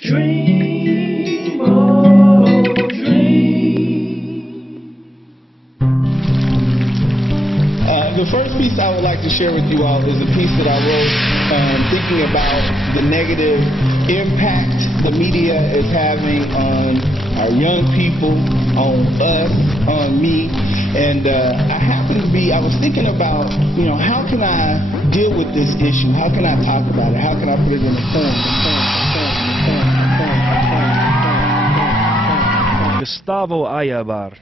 Dream, oh, dream. The first piece I would like to share with you all is a piece that I wrote thinking about the negative impact the media is having on our young people, on us, on me. And I was thinking about, how can I deal with this issue? How can I talk about it? How can I put it in a form? Gustavo Ayabar,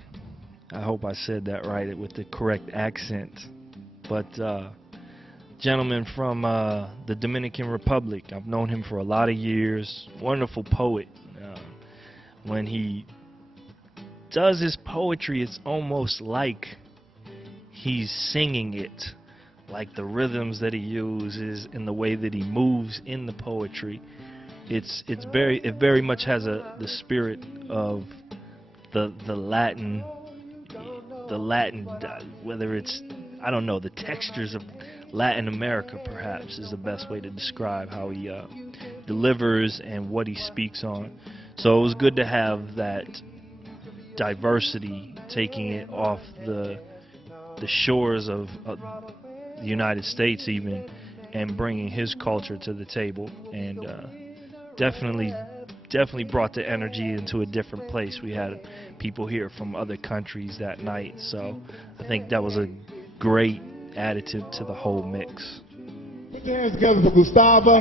I hope I said that right with the correct accent, but gentleman from the Dominican Republic. I've known him for a lot of years. Wonderful poet. When he does his poetry, it's almost like he's singing it, like the rhythms that he uses and the way that he moves in the poetry. It very much has the spirit of the Latin, whether it's, I don't know, the textures of Latin America perhaps is the best way to describe how he delivers and what he speaks on. So it was good to have that diversity, taking it off the shores of the United States even, and bringing his culture to the table, and definitely brought the energy into a different place. We had people here from other countries that night, so I think that was a great additive to the whole mix. Put your hands together for Gustavo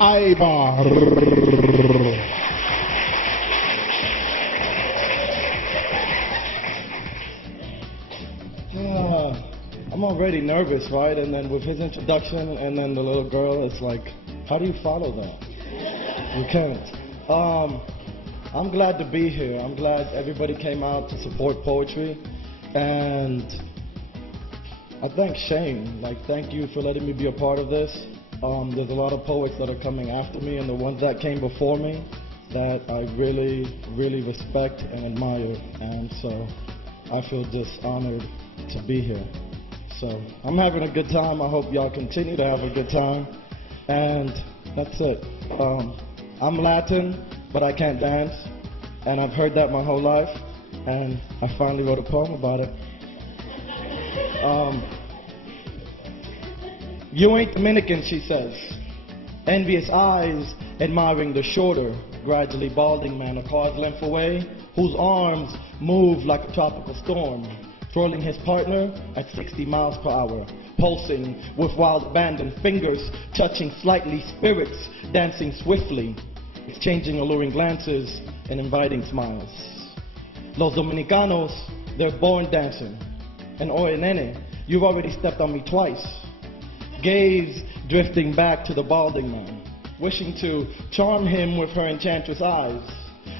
Ayabar. I'm already nervous, right? And then with his introduction and then the little girl, it's like, how do you follow that? You can't. I'm glad to be here. I'm glad everybody came out to support poetry. And I thank Shane. Thank you for letting me be a part of this. There's a lot of poets that are coming after me, and the ones that came before me that I really, really respect and admire. And so I feel just honored to be here. So I'm having a good time. I hope y'all continue to have a good time. And that's it. I'm Latin, but I can't dance. And I've heard that my whole life. And I finally wrote a poem about it. You ain't Dominican, she says. Envious eyes admiring the shorter, gradually balding man a car's length away, whose arms move like a tropical storm, twirling his partner at 60 miles per hour, pulsing with wild abandon, fingers touching slightly, spirits dancing swiftly, exchanging alluring glances and inviting smiles. Los Dominicanos, they're born dancing. And oye nene, you've already stepped on me twice. Gaze drifting back to the balding man, wishing to charm him with her enchantress eyes,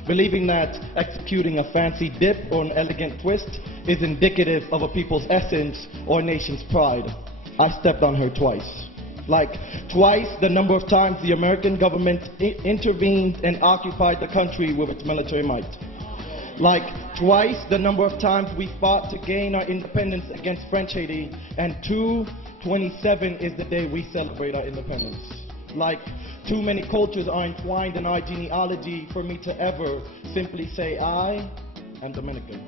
believing that executing a fancy dip or an elegant twist is indicative of a people's essence or a nation's pride. I stepped on her twice. Like twice the number of times the American government intervened and occupied the country with its military might. Like twice the number of times we fought to gain our independence against French Haiti, and 2/27 is the day we celebrate our independence. Like too many cultures are entwined in our genealogy for me to ever simply say I am Dominican.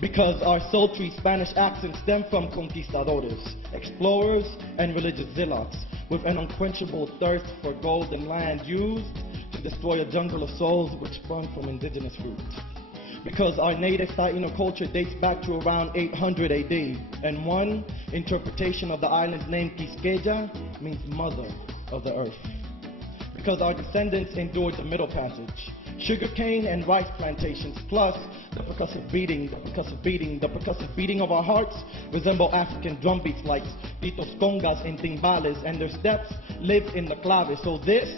Because our sultry Spanish accents stem from conquistadores, explorers, and religious zealots with an unquenchable thirst for gold and land used to destroy a jungle of souls which sprung from indigenous roots. Because our native Taino culture dates back to around 800 AD, and one interpretation of the island's name Quisqueya means mother of the earth. Because our descendants endured the Middle Passage, sugarcane and rice plantations, plus the percussive beating of our hearts resemble African drum beats like pitos, congas, and timbales, and their steps live in the clave. So this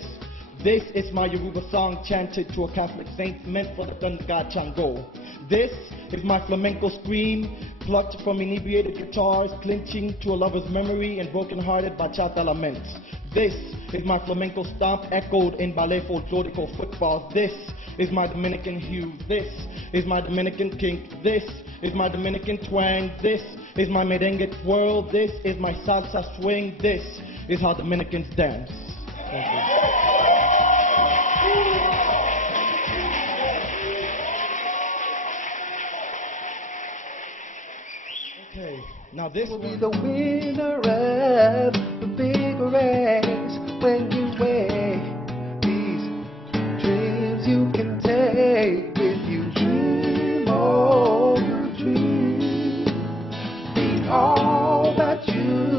is my Yoruba song chanted to a Catholic saint meant for the thunder god Chango. This is my flamenco scream plucked from inebriated guitars, clinching to a lover's memory and broken-hearted bachata laments. This is my flamenco stomp echoed in ballet folklorico footfalls. This is my Dominican hue. This is my Dominican kink. This is my Dominican twang. This is my merengue twirl. This is my salsa swing. This is how Dominicans dance. Thank you. Okay, now this Will be one. the winner of the big race when you weigh these dreams you can take with you. Dream all your dreams. Be all that you